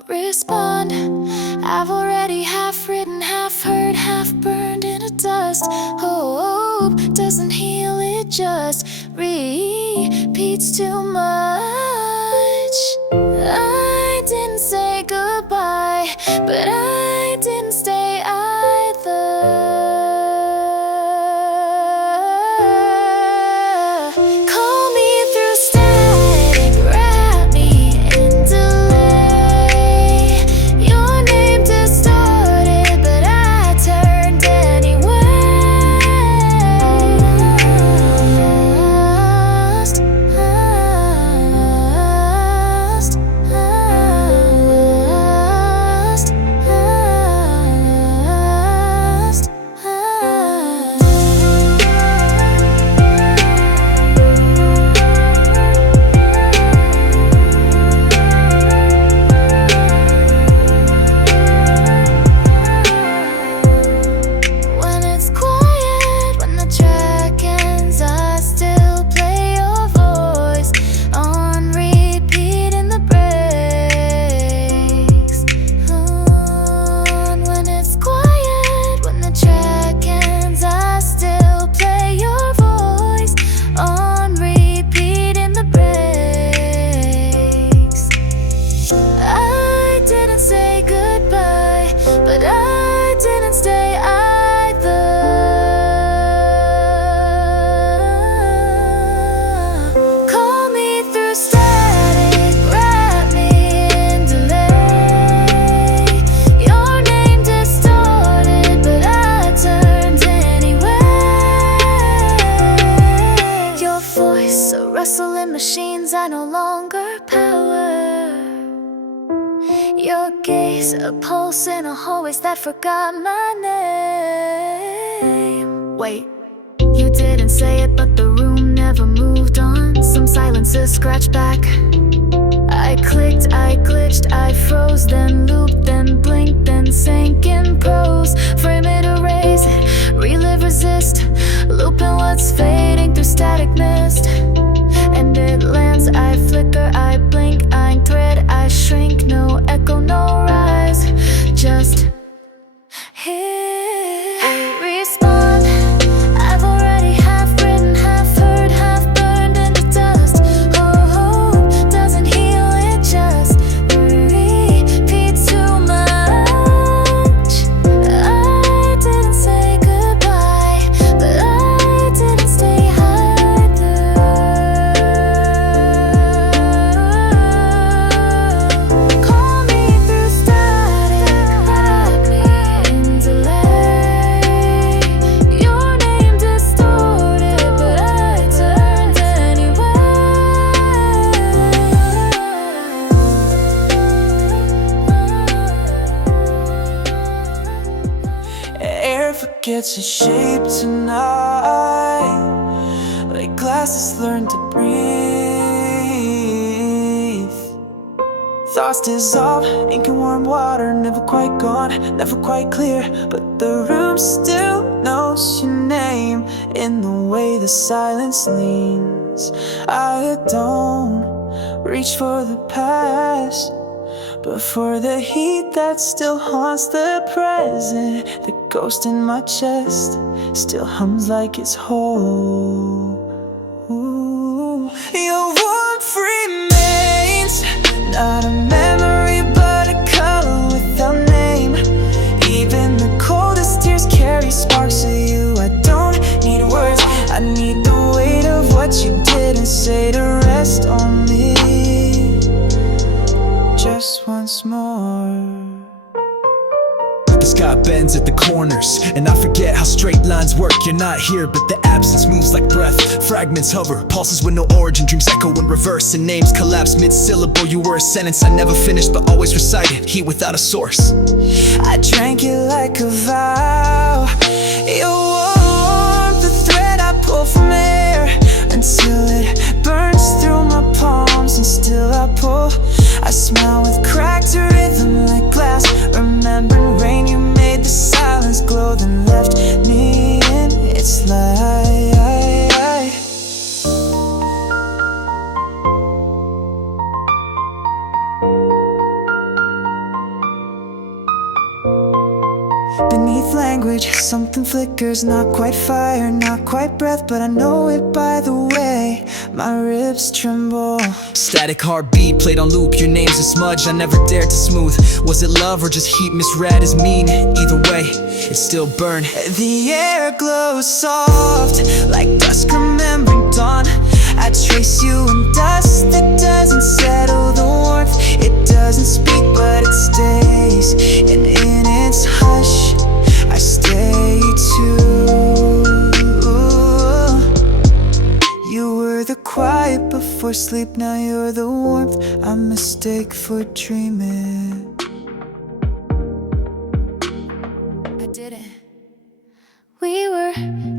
don't respond. I've already half written, half heard, half burned into dust. Hope doesn't heal, it just repeats too much. I didn't say goodbye, but I didn't stay either. Call me through static, wrap me in delay. Your name distorted, but I turned anyway. When it's quiet, when the track ends, I still play your voice on repeat in the breaks. When it's quiet, when the track ends, I still play your voice on repeat in the breaks. I didn't say goodbye, but I didn't stay either. Call me through static, wrap me in delay. Your name distorted, but I turned anyway. Your voice, a rustling machines I no longer power. Your gaze, a pulse in a hallways that forgot my name. Wait, you didn't say it, but the room never moved on. Some silences scratched back. I clicked, I glitched, I froze, then looped, then blinked, then sank in prose. Frame it, erase it, relive, resist, looping what's fading through static mist. And it lands, I flicker, I blink, I thread, I shrink, no echo, no rise, just here. Respond, I've already half written, half heard, half burned into dust. Hope doesn't heal, it just repeats too much. I didn't say goodbye, but I didn't stay either. Call me through static, wrap me in delay. Your name distorted, but I turned anyway. Air forgets its shape tonight, like glasses learn to breathe. Thoughts dissolve, ink and warm water, never quite gone, never quite clear. But the room still knows your name in the way the silence leans. I don't reach for the past, but for the heat that still haunts the present. The ghost in my chest still hums like it's whole. Your warmth remains, not a memory but a color without name. Even the coldest tears carry sparks of you. I don't need words, I need the weight of what you didn't say to rest on me. Just once more. The sky bends at the corners, and I forget how straight lines work. You're not here, but the absence moves like breath. Fragments hover, pulses with no origin, dreams echo in reverse, and names collapse mid-syllable. You were a sentence I never finished, but always recited. Heat without a source. I drank it like a vow. Your warmth, the thread I pull from air, until it burns through my palms, and still I pull. I smile with cracked rhythm like glass, remembering rain. You made the silence glow, then left me in its light. Beneath language, something flickers. Not quite fire, not quite breath, but I know it by the way my ribs tremble. Static heartbeat played on loop. Your name's a smudge I never dared to smooth. Was it love or just heat misread as mean? Either way, it still burned. The air glows soft, like dusk remembering dawn. I trace you in dust that doesn't settle the warmth. It doesn't speak but it stays, and in its hush I stay too. You were the quiet before sleep, now you're the warmth I mistake for dreaming. I didn't. We were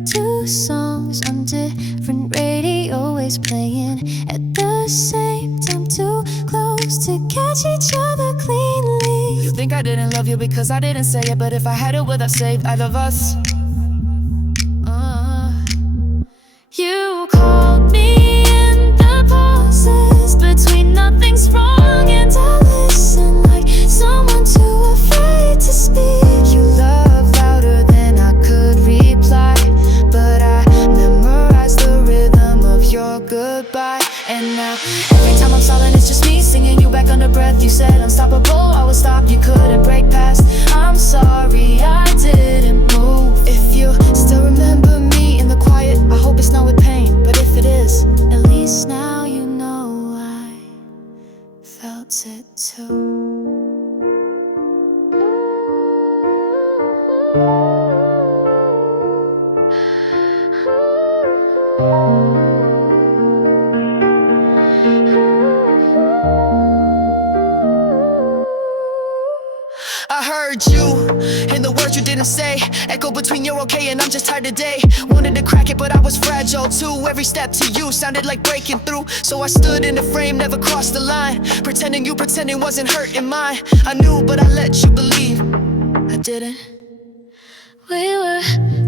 two songs on different radio, always playing at the same time, too close to catch each other cleanly. You think I didn't love you because I didn't say it, but if I had it, would have saved either of us? You called me in the pauses between nothing's wrong, and I listen like someone too afraid to speak. You love louder than I could reply, but I memorized the rhythm of your goodbye. And now every time I'm silent, it's just me singing you back under breath. You said unstoppable, I would stop, you couldn't break past. I'm sorry I didn't move. If you still remember me in the quiet, I hope it's not with pain, but if it is, At least now you know I felt it too. I heard you and the words you didn't say echo between you're okay and I'm just tired today. Wanted to crack it but I was fragile too. Every step to you sounded like breaking through, so I stood in the frame, never crossed the line, pretending you pretending wasn't hurting mine. I knew but I let you believe I didn't. We were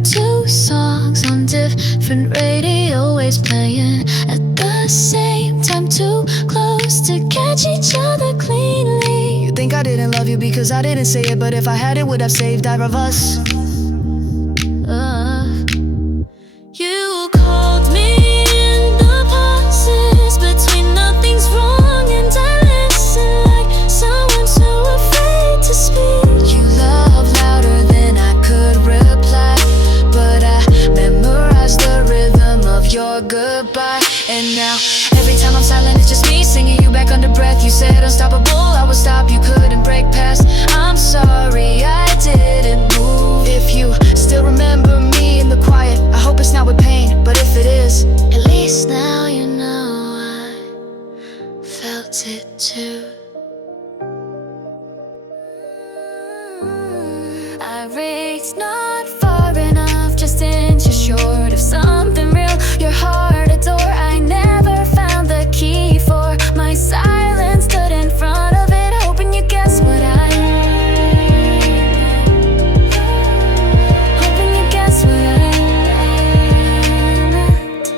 two songs on different radio, always playing at the same time, too close to catch each other cleanly. You think I didn't love you because I didn't say it, but if I had it, would have saved either of us. You called me in the pauses between nothing's wrong, and I listen like someone too afraid to speak. You love louder than I could reply, but I memorized the rhythm of your goodbye. And now every time I'm silent, it's just me singing you back under breath. You said unstoppable, I would stop, you couldn't break past. I'm sorry I didn't move. If you still remember me in the quiet, I hope it's not with pain, but if it is, At least now you know I felt it too. I reached not far enough, just inches short of something real. Your heart a door I never found the key for. My silence stood in front of it, hoping you guess what I meant. Hoping you guess what I meant.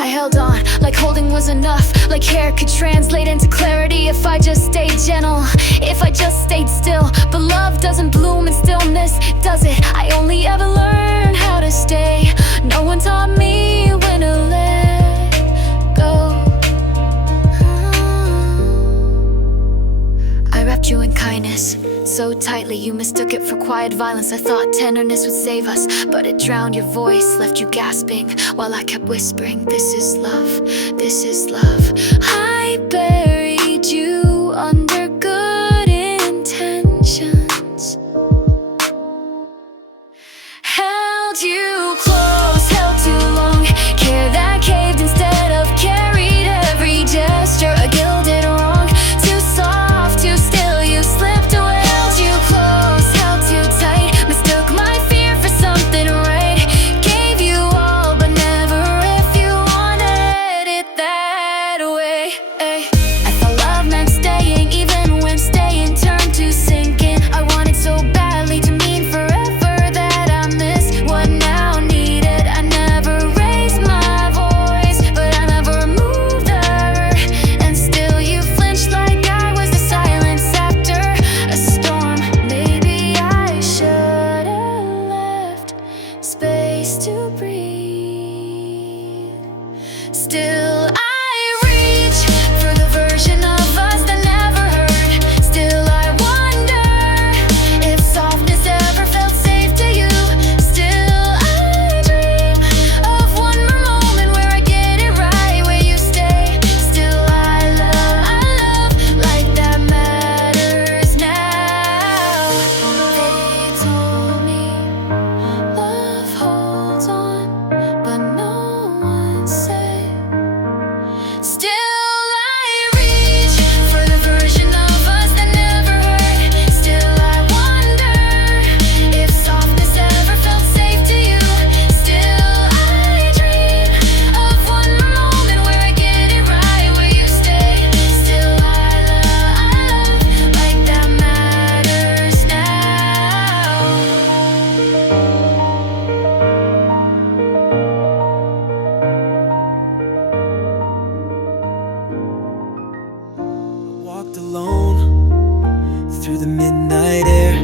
I held on like holding was enough, like hair could translate into clarity if I just stayed gentle, if I just stayed still. But love doesn't bloom in stillness, does it? I only ever learned how to stay. No one taught me when to let go. I wrapped you in kindness so tightly you mistook it for quiet violence. I thought tenderness would save us, but it drowned your voice, left you gasping while I kept whispering, this is love, this is love. I buried you under good intentions, Held you close, held too long, care that caved instead of carried. Every gesture a gilded wrong, too soft, too still, you slipped away. Held you close, held too tight, mistook my fear for something right. Gave you all, but never if you wanted it that way. I walked alone through the midnight air,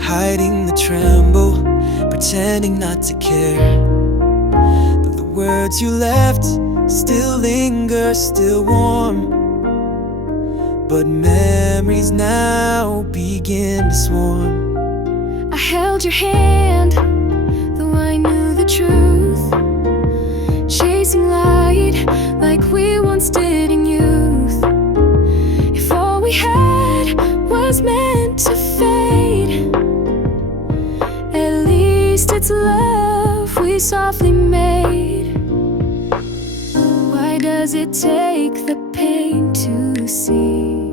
hiding the tremble, pretending not to care. Though the words you left still linger, still warm, but memories now begin to swarm. I held your hand, though I knew the truth, chasing light like we once did in youth. If all we had was meant to fade, at least it's love we softly made. Why does it take the pain to see?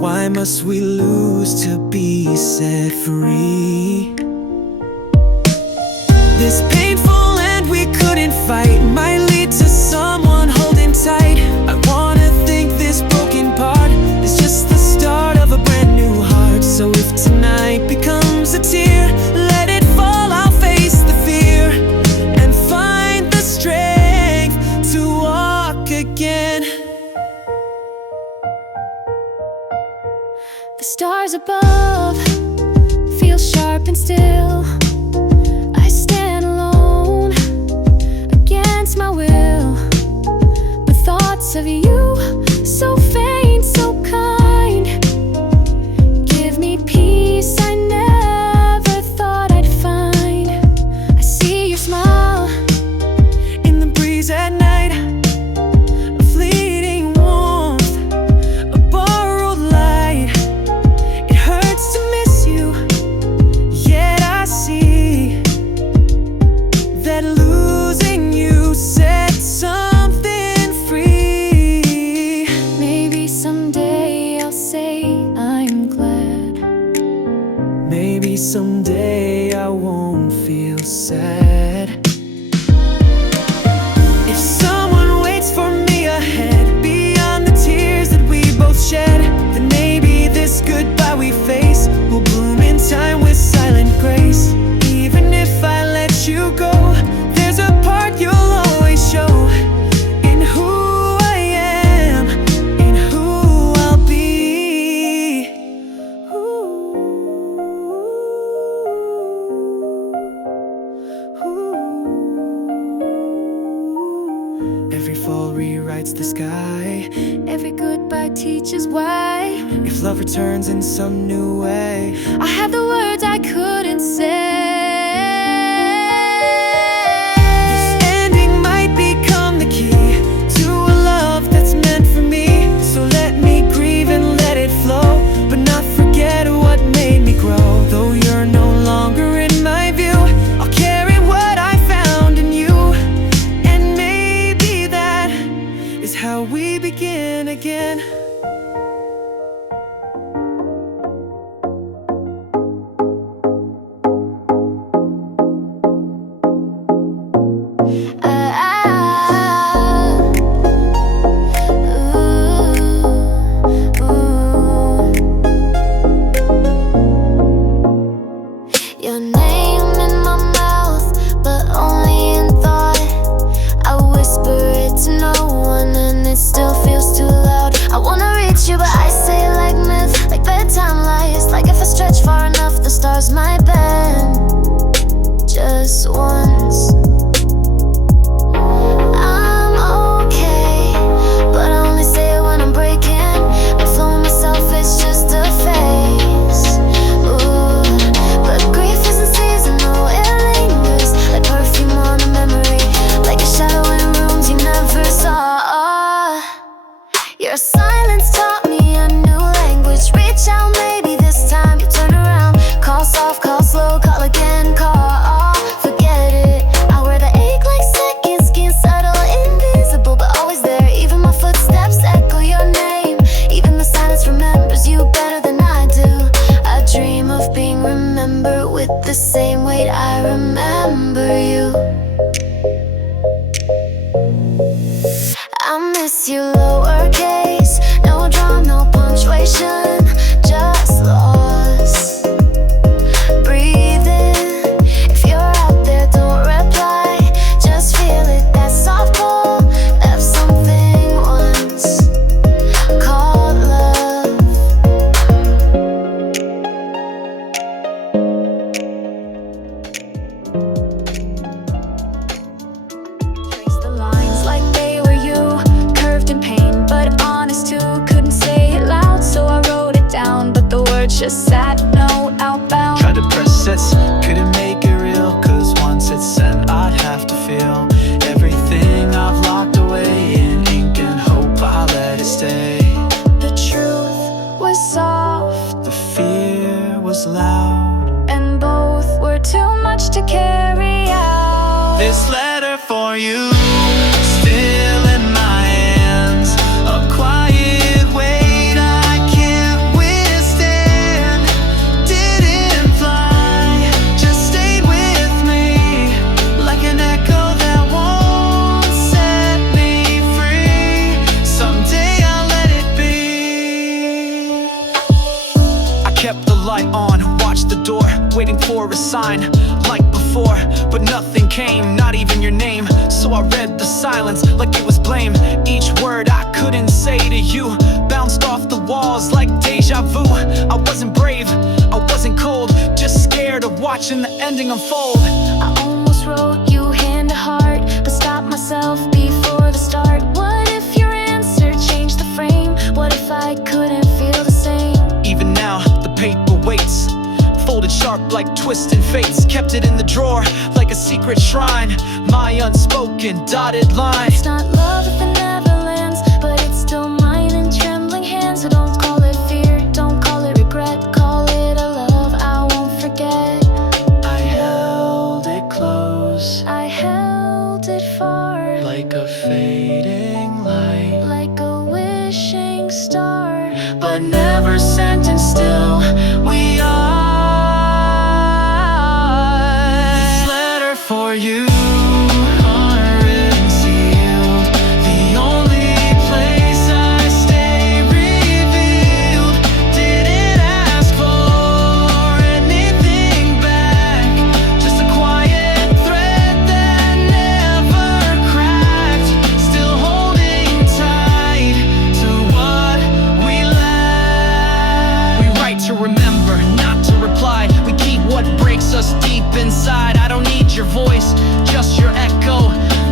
Why must we lose to be set free? This painful end we couldn't fight might lead to someone holding tight. I wanna think this broken part is just the start of a brand new heart. So if tonight becomes a tear, let it fall, I'll face the fear and find the strength to walk again. The stars above feel sharp and still. I stand alone against my will, with thoughts of you so faint, so kind. Give me peace I never thought I'd find. I see your smile In the breeze at night, a fleeting warmth, a borrowed light. It hurts to miss you, yet I see that losing you set something free. Maybe someday I'll say I'm glad. Maybe someday I won't feel sad. If someone waits for me ahead, beyond the tears that we both shed, then maybe this goodbye we face will bloom in time with silent grace. Even if I let you go, there's a part you'll always show in who I am, in who I'll be. Every fall rewrites the sky. Every goodbye teaches why. If love returns in some new way, I have the words I couldn't say. this ending might become the key to a love that's meant for me. So let me grieve and let it flow, but not forget what made me grow. Though you're no longer in my view, I'll carry what I found in you, and maybe that is how we begin again. Your name in my mouth, but only in thought. I whisper it to no one, and it still feels too loud. I wanna reach you, but I say it like myth, like bedtime lies. Like if I stretch far enough, the stars might bend just once. I'm okay, but I only say it when I'm breaking. I'm fooling myself, it's just a phase. Ooh, but grief isn't seasonal, it lingers like perfume on a memory, like a shadow in rooms you never saw. Your silence taught me a new language. Reach out, maybe this time you turn around. Call soft, call slow, call again, call. Forget it, I search a sad note outbound. Tried to press sets, couldn't make it real, cause once it's sent I'd have to feel everything I've locked away in ink and hope I let it stay. The truth was soft, The fear was loud. and both were too much to carry out. This letter for you, still in my hands, a quiet weight I can't withstand. Didn't fly, just stayed with me, like an echo that won't set me free. Someday I'll let it be. I kept the light on, watched the door, waiting for a sign like before, but nothing came, not even your name. So I read the silence like it was blame. Each word I couldn't say to you bounced off the walls like deja vu. I wasn't brave, I wasn't cold, just scared of watching the ending unfold. I almost wrote you hand to heart, but stopped myself before the start. What if your answer changed the frame? What if I couldn't feel the same? Even now, the paper waits, folded sharp like twisted fates. Kept it in the drawer like a secret shrine, my unspoken dotted line. It's not love if it never lands, but it's still mine in trembling hands. So don't call it fear, don't call it regret, call it a love I won't forget. I held it close, I held it far, like a fading light, like a wishing star, but never sent, and still we are. This letter for you, unwritten sealed, the only place I stay revealed. Didn't ask for anything back, just a quiet thread that never cracked. Still holding tight to what we lack. We write to remember, not to reply. We keep what breaks us deep inside. I don't need your voice, just your echo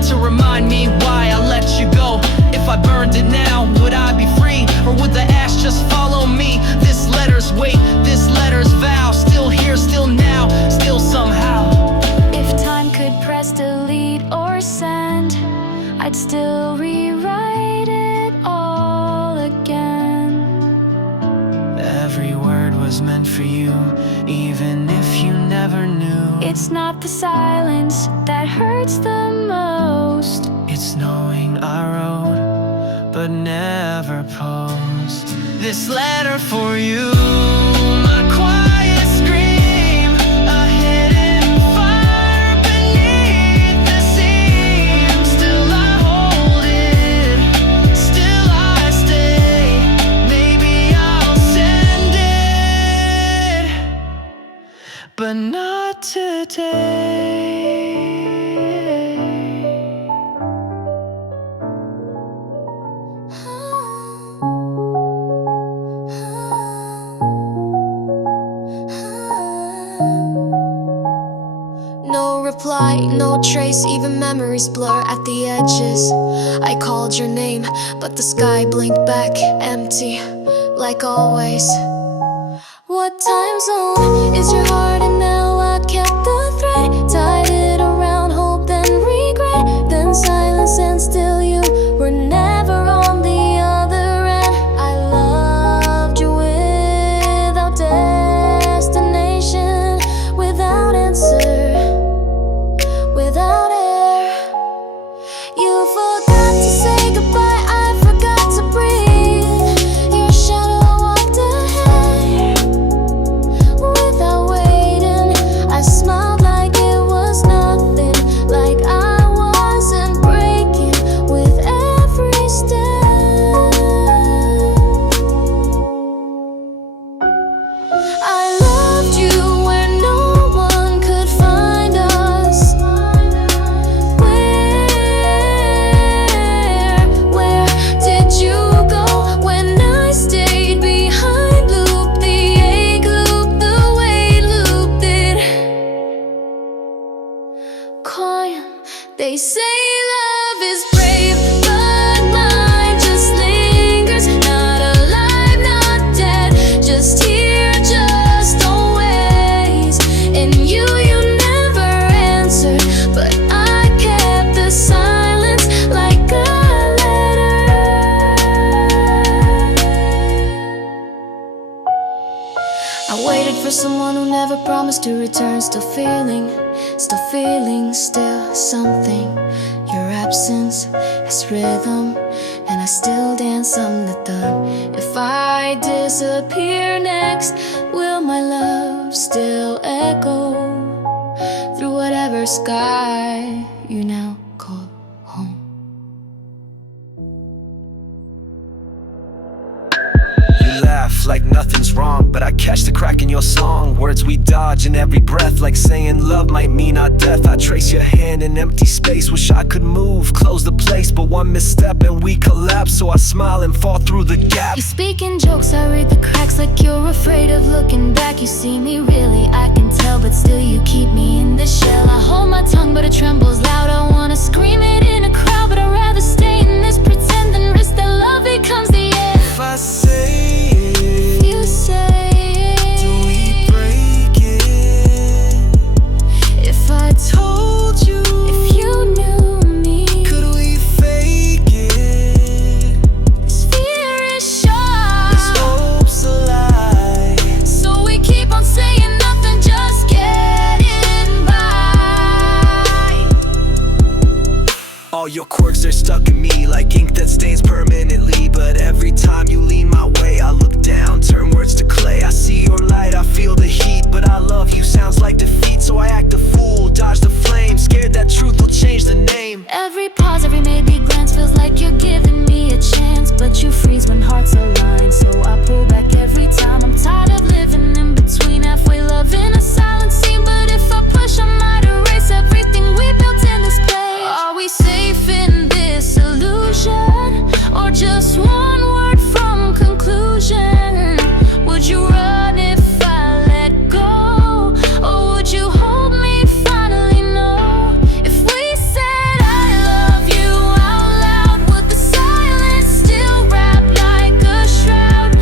to remind me why I let you go. If I burned it now, would I be free? Or would the ash just follow me? This letter's weight, this letter's vow, still here, still now, still somehow. If time could press delete or send, I'd still rewrite it all again. Every word was meant for you, even if you never knew. It's not the silence that hurts the most. It's knowing I wrote, but never posed. This letter for you, my quiet scream, a hidden fire beneath the seam. Still I hold it, still I stay. Maybe I'll send it, but not today. No reply, no trace, even memories blur at the edges. I called your name, but the sky blinked back, empty, like always. What time zone is your heart in now? I kept the thread, tied it around hope and regret. Then silence and still you were never on the other end. I loved you without destination, without answer, without air. You forgot to say goodbye, I forgot to breathe. Your shadow walked ahead without waiting. I waited for someone who never promised to return. Still feeling still something. Your absence has rhythm, and I still dance on the thumb. If I disappear next, will my love still echo through whatever sky you now call home? You laugh like nothing's wrong, but I catch the crack in your song. Words we dodge in every breath, like saying love might mean our death. I trace your hand in empty space, wish I could move, close the place, but one misstep and we collapse. So I smile and fall through the gap. You speak in jokes, I read the cracks like you're afraid of looking back. You see me really, I can tell, but still you keep me in the shell. I hold my tongue, but it trembles loud. I wanna scream it in a crowd, but I'd rather stay in this pretend than risk that love becomes the end. If I say If you say do we break it? If I Told you, if you knew me, could we fake it? this fear is sharp. This hope's a lie. So we keep on saying nothing, just getting by. All your quirks are stuck in me like ink that stains permanently. But every time you lean my way, I look down, turn words to clay. I see your light, I feel the heat, but I love you sounds like defeat. So I act a fool, dodge the flame, scared that truth will change the name. Every pause, every maybe glance feels like you're giving me a chance, but you freeze when hearts align. So I pull back every time. I'm tired of living in between, halfway love in a silent scene. But if I push, I might erase everything we built in this place. Are we safe in this illusion, or just one word from conclusion? Would you run if I let go, or would you hold me finally know? If we said I love you out loud, would the silence still wrap like a shroud?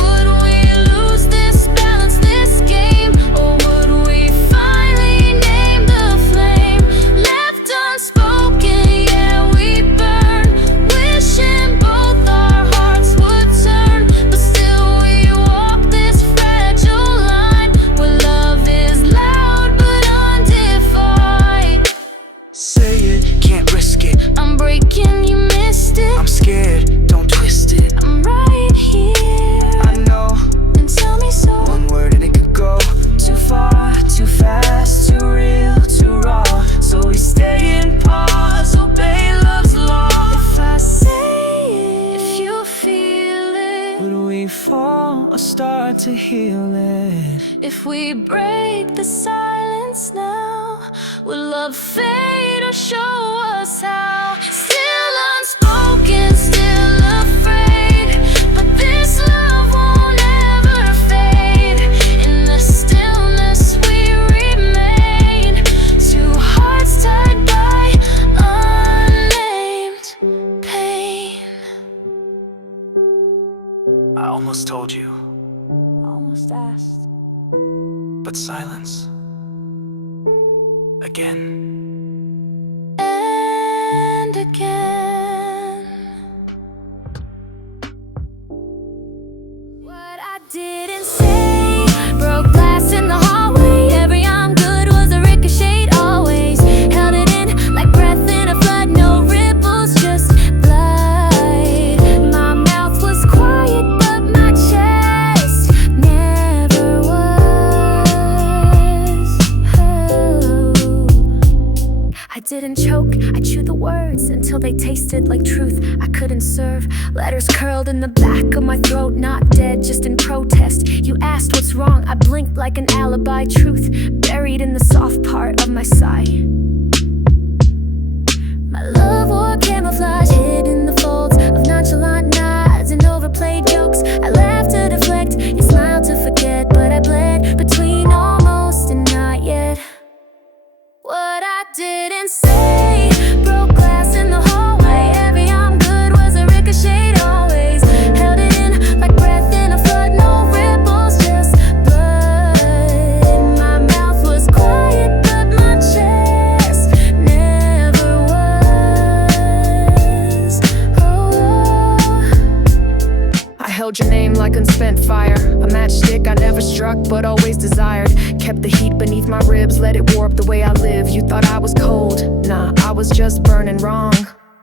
Would we lose this balance, this game, or would we finally name the flame? Left unspoken, yeah, we burn, wishing both our hearts would turn, but still we walk this fragile line where love is loud but undefined. Say it, can't risk it. I'm breaking, you missed it. I'm scared, don't twist it. I'm right here, I know, then tell me so. one word and it could go too far, too fast, too real, too raw. So we stay in pause, obey love's law. If I say it, if you feel it, Would we fall or start to heal it? if we break the silence now, will love fade or show us how? Still unspoken, still afraid, but this love won't ever fade. In the stillness we remain, two hearts tied by unnamed pain. I almost told you, Almost asked. but silence again. And again. What I didn't say broke glass in the hallway. Every I'm good was a ricochet always. Held it in like breath in a flood. No ripples, just blood. My mouth was quiet, but my chest never was. I didn't choke, I chewed the words until they tasted like truth I couldn't serve. Letters curled in the back of my throat, not dead, just in protest. You asked what's wrong, I blinked like an alibi. Truth buried in the soft part of my sigh. My love wore camouflage, hid in the folds of nonchalant nods and overplayed jokes. I laughed to deflect, you smiled to forget, but I bled between almost and not yet. What I didn't say broke glass in the hallway. Every I'm good was a ricochet always. Held it in like breath in a flood. No ripples, just blood. My mouth was quiet, but my chest never was. Oh, spent fire. A matchstick I never struck but always desired. Kept the heat beneath my ribs, let it warp the way I live. You thought I was cold, nah, I was just burning wrong.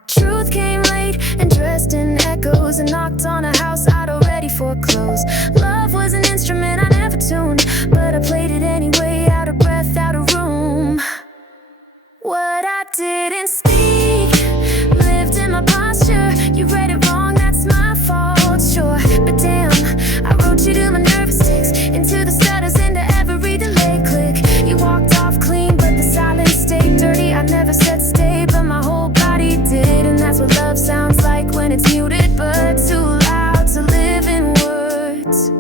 Truth came late and dressed in echoes and knocked on a house I'd already foreclosed. Love was an instrument I never tuned, but I played it anyway, out of breath, out of room. What I didn't speak lived in my posture. You read it wrong, that's my fault, sure. But damn, I wrote you to my nervous tics, into the stutters, into every delay click. You walked off clean, but the silence stayed dirty. I never said stay, but my whole body did. And that's what love sounds like when it's muted, but too loud to live in words.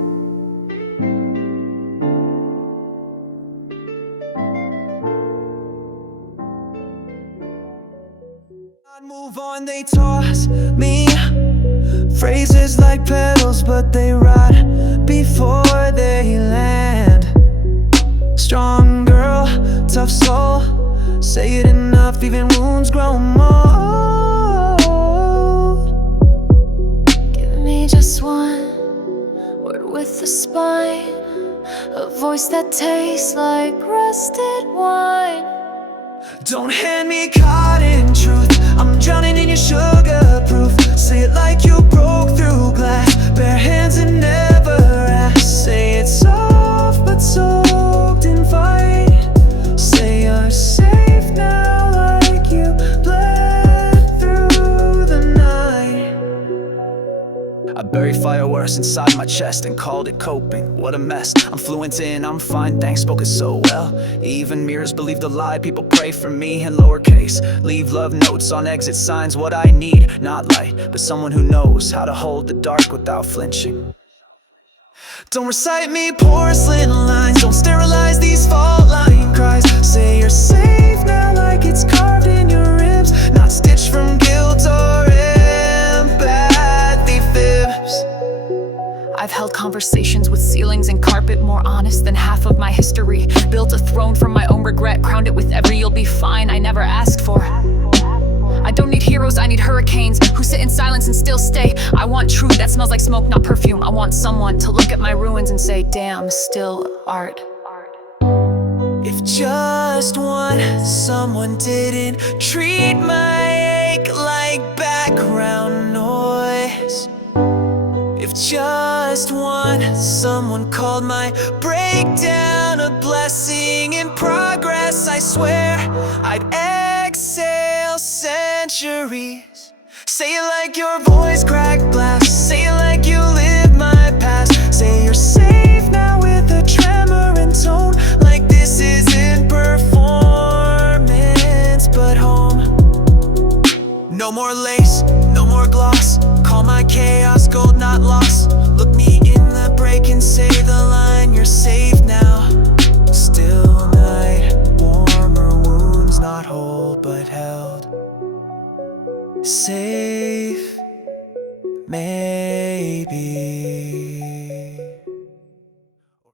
I move on, they toss me phrases like petals, but they rot before they land. Strong girl, tough soul, say it enough, even wounds grow more. Give me just one word with a spine, a voice that tastes like rusted wine. Don't hand me cotton truth, I'm drowning in your sugarproof. Say it like you broke through glass, bare hands and never asked. Say it's soft but soaked in fight. Say you're safe now like you bled through the night. I buried fireworks inside my chest and called it coping. What a mess, I'm fluent in, I'm fine, thanks, spoken so well. Even mirrors believe the lie, people pray for me in lowercase. Leave love notes on exit signs, what I need. Not light, but someone who knows how to hold the dark without flinching. Don't recite me porcelain lines, don't sterilize these fault line cries. Say you're safe now like it's carved in your ribs, not stitched from guilt or empathy fibs. I've held conversations with ceilings and carpet, more honest than half of my history. Built a throne from my own regret, crowned it with every you'll be fine I never asked for. I don't need heroes, I need hurricanes who sit in silence and still stay. I want truth that smells like smoke, not perfume. I want someone to look at my ruins and say, damn, still art. If just one someone didn't treat my ache like background noise. If just one someone called my breakdown a blessing in progress, I swear I'd exhale centuries. Say it like your voice cracked glass, say it like you lived my past. Say you're safe now with a tremor and tone, like this isn't performance but home. No more lace, no more gloss, call my chaos gold, not lost. Look me in the break and say the line, you're safe now. Still night, warmer wounds not whole but held. Safe, maybe.